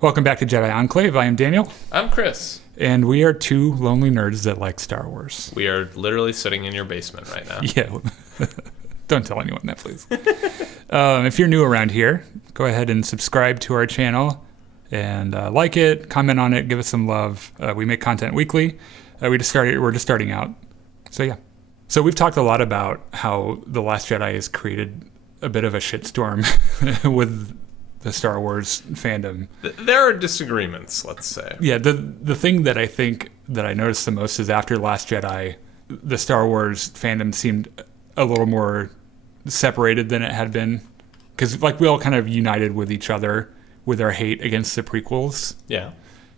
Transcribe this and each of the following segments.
Welcome back to Jedi Enclave. I am Daniel. I'm Chris. And we are two lonely nerds that like Star Wars. We are literally sitting in your basement right now. Yeah. Don't tell anyone that, please. If you're new around here, go ahead and subscribe to our channel and like it, comment on it, give us some love. We make content weekly. We're just starting out. So yeah. So we've talked a lot about how The Last Jedi has created a bit of a shitstorm with the Star Wars fandom. There are disagreements, let's say. Yeah, the thing that I think that I noticed the most is after Last Jedi, the Star Wars fandom seemed a little more separated than it had been. Because like we all kind of united with each other with our hate against the prequels. Yeah.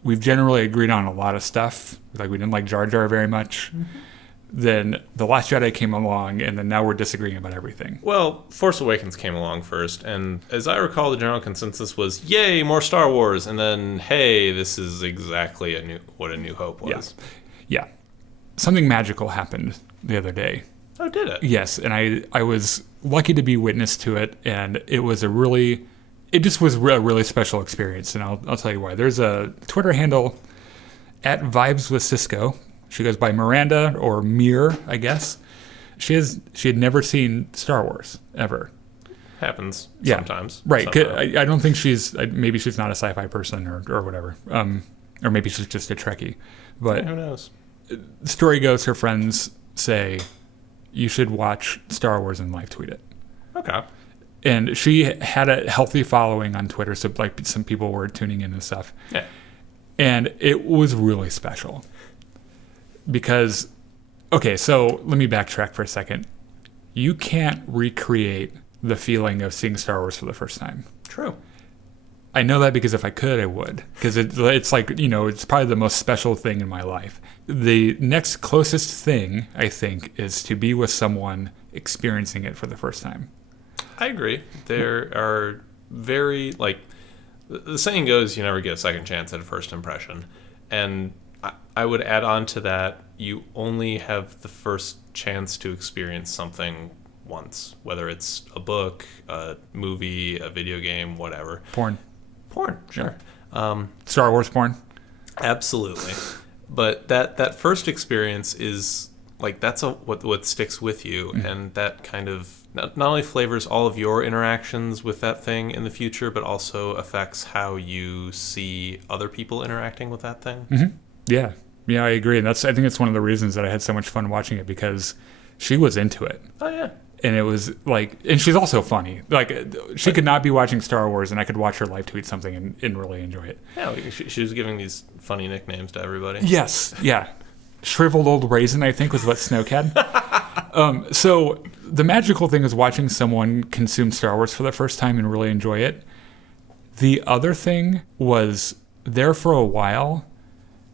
We've generally agreed on a lot of stuff. Like we didn't like Jar Jar very much. Mm-hmm. Then The Last Jedi came along, and then now we're disagreeing about everything. Well, Force Awakens came along first, and as I recall, the general consensus was, yay, more Star Wars, and then, hey, this is exactly what A New Hope was. Yeah. Something magical happened the other day. Oh, did it? Yes, and I was lucky to be witness to it, and it was a really special experience, and I'll tell you why. There's a Twitter handle, @VibesWithCisco. She goes by Miranda, or Mir, I guess. She had never seen Star Wars, ever. Happens sometimes. Right. Sometimes. I don't think maybe she's not a sci-fi person or whatever. Or maybe she's just a Trekkie. But who knows? The story goes, her friends say, you should watch Star Wars and live tweet it. Okay. And she had a healthy following on Twitter, so like some people were tuning in and stuff. Yeah. And it was really special. Because, okay, so let me backtrack for a second. You can't recreate the feeling of seeing Star Wars for the first time. True. I know that because if I could, I would. Because it's like, it's probably the most special thing in my life. The next closest thing, I think, is to be with someone experiencing it for the first time. I agree. There are very, the saying goes, you never get a second chance at a first impression. And I would add on to that, you only have the first chance to experience something once, whether it's a book, a movie, a video game, whatever. Porn, sure. Star Wars porn. Absolutely. But that first experience is that's what sticks with you, and that kind of not only flavors all of your interactions with that thing in the future, but also affects how you see other people interacting with that thing. Mm-hmm. Yeah, I agree. And I think it's one of the reasons that I had so much fun watching it, because she was into it. Oh, yeah. And it was and she's also funny. She could not be watching Star Wars, and I could watch her live tweet something and really enjoy it. Yeah, she was giving these funny nicknames to everybody. Yes, yeah. Shriveled old raisin, I think, was what Snoke had. So the magical thing is watching someone consume Star Wars for the first time and really enjoy it. The other thing was, there for a while,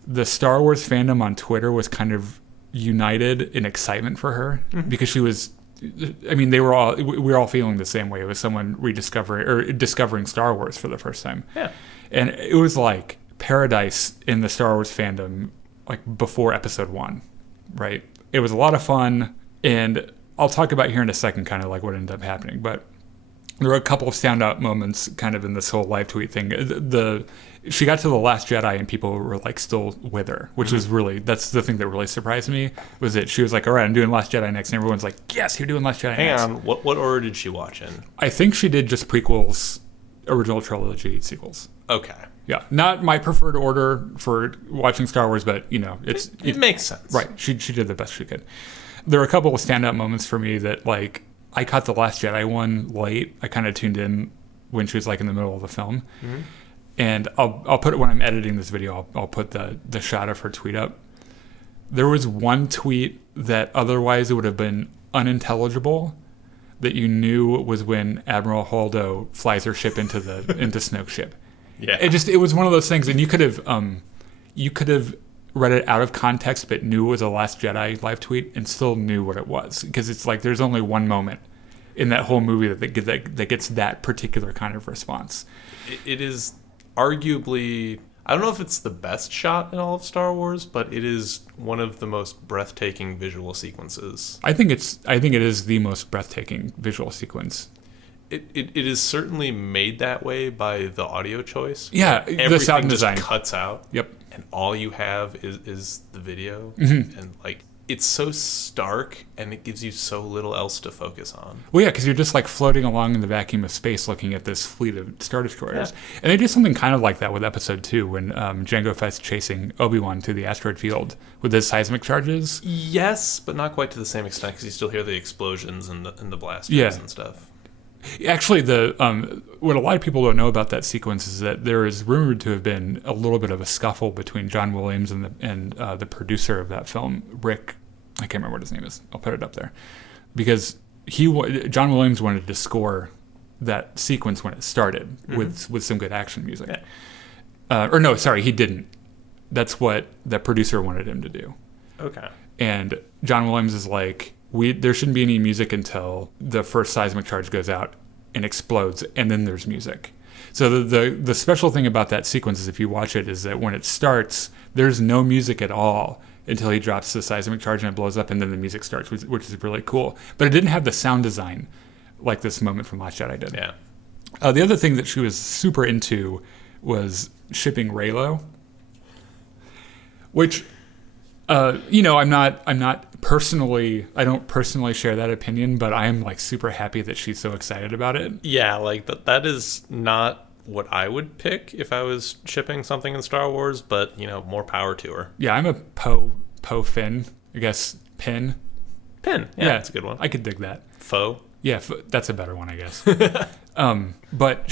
the Star Wars fandom on Twitter was kind of united in excitement for her, because she was, we were all feeling the same way. It was someone discovering Star Wars for the first time. Yeah. And it was like paradise in the Star Wars fandom, before episode 1, right? It was a lot of fun, and I'll talk about here in a second kind of what ended up happening, but there were a couple of standout moments kind of in this whole live tweet thing. She got to The Last Jedi and people were still with her, which was that's the thing that really surprised me, was that she was like, all right, I'm doing Last Jedi next, and everyone's like, yes, you're doing Last Jedi next. Hang on, what order did she watch in? I think she did just prequels, original trilogy, sequels. Okay. Yeah, not my preferred order for watching Star Wars, but it makes sense. Right, she did the best she could. There were a couple of standout moments for me that I caught the Last Jedi one late. I kind of tuned in when she was in the middle of the film, and I'll put it when I'm editing this video. I'll put the shot of her tweet up. There was one tweet that otherwise it would have been unintelligible, that you knew was when Admiral Holdo flies her ship into Snoke's ship. Yeah. It was one of those things, and you could have read it out of context, but knew it was a Last Jedi live tweet and still knew what it was, because it's there's only one moment in that whole movie that gets that particular kind of response. It is arguably, I don't know if it's the best shot in all of Star Wars, but it is one of the most breathtaking visual sequences. I think it is the most breathtaking visual sequence. It is certainly made that way by the audio choice. Yeah, the sound design just cuts out. Yep. And all you have is the video, and like it's so stark, and it gives you so little else to focus on. Well, yeah, because you're just like floating along in the vacuum of space, looking at this fleet of Star Destroyers. Yeah. And they do something kind of like that with Episode 2 when Jango Fett's chasing Obi-Wan through the asteroid field with his seismic charges. Yes, but not quite to the same extent because you still hear the explosions and the blasters and stuff. Actually, what a lot of people don't know about that sequence is that there is rumored to have been a little bit of a scuffle between John Williams and the producer of that film, Rick. I can't remember what his name is. I'll put it up there, because John Williams wanted to score that sequence when it started with some good action music. Yeah. Or no, sorry, he didn't. That's what the producer wanted him to do. Okay. And John Williams is like, there shouldn't be any music until the first seismic charge goes out and explodes, and then there's music. So the special thing about that sequence is if you watch it is that when it starts, there's no music at all until he drops the seismic charge and it blows up, and then the music starts, which is really cool. But it didn't have the sound design like this moment from Last Jedi did. Yeah. The other thing that she was super into was shipping Reylo, which... I'm not personally, I don't personally share that opinion, but I am like super happy that she's so excited about it. Yeah, like that is not what I would pick if I was shipping something in Star Wars, but more power to her. Yeah, I'm a Poe Finn, I guess. Pin. Yeah, that's a good one. I could dig that. Foe. Yeah, that's a better one, I guess. But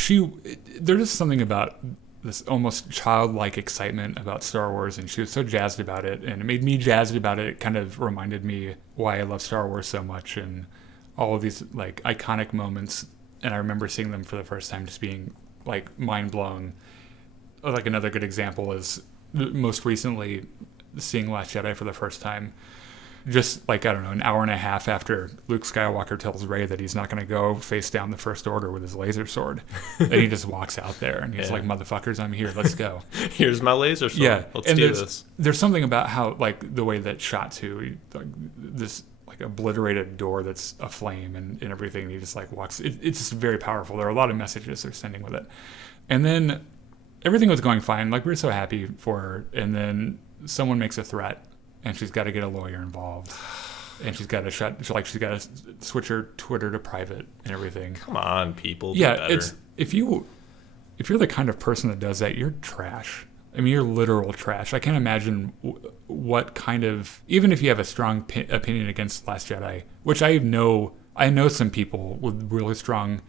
there's just something about this almost childlike excitement about Star Wars, and she was so jazzed about it, and it made me jazzed about it. It kind of reminded me why I love Star Wars so much, and all of these like iconic moments. And I remember seeing them for the first time, just being like mind blown. Like another good example is most recently seeing Last Jedi for the first time. Just like, I don't know, an hour and a half after Luke Skywalker tells Rey that he's not going to go face down the First Order with his laser sword. And he just walks out there and he's like, motherfuckers, I'm here. Let's go. Here's my laser sword. Yeah. Let's do this. There's something about how, like, the way that shot to this, like, obliterated door that's aflame and everything. And he just, like, walks. It's just very powerful. There are a lot of messages they're sending with it. And then everything was going fine. Like, we were so happy for her. And then someone makes a threat. And she's got to get a lawyer involved, and she's got to switch her Twitter to private and everything. Come on, people. Yeah, it's if you're the kind of person that does that, you're trash. I mean, you're literal trash. I can't imagine what kind of, even if you have a strong opinion against Last Jedi, which I know some people with really strong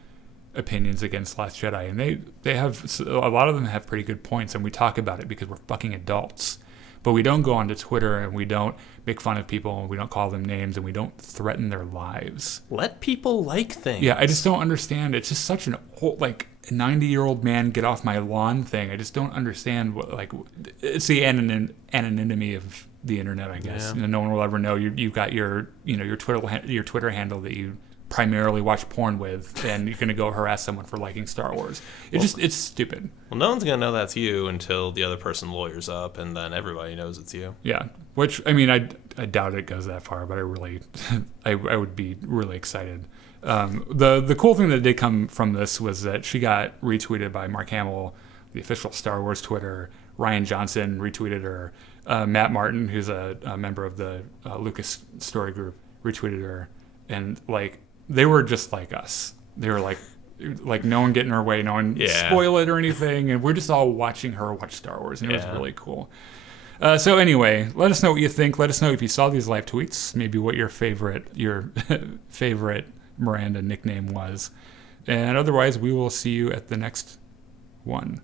opinions against Last Jedi, and they have a lot of them have pretty good points, and we talk about it because we're fucking adults. But we don't go onto Twitter and we don't make fun of people and we don't call them names and we don't threaten their lives. Let people like things. Yeah, I just don't understand. It's just such an old, like, 90-year-old man get off my lawn thing. I just don't understand what, like, it's the anonymity of the internet, I guess. Yeah. No one will ever know. You've got your Twitter handle that you primarily watch porn with, and you're going to go harass someone for liking Star Wars. It's stupid. Well, no one's going to know that's you until the other person lawyers up, and then everybody knows it's you. Yeah, which, I mean, I doubt it goes that far, but I really, I would be really excited. The cool thing that did come from this was that she got retweeted by Mark Hamill, the official Star Wars Twitter. Ryan Johnson retweeted her. Matt Martin, who's a member of the Lucas Story Group, retweeted her. And, like, they were just like us. They were like no one get in her way, no one spoil it or anything, and we're just all watching her watch Star Wars, and it was really cool. So anyway, let us know what you think. Let us know if you saw these live tweets, maybe what your favorite Miranda nickname was. And otherwise, we will see you at the next one.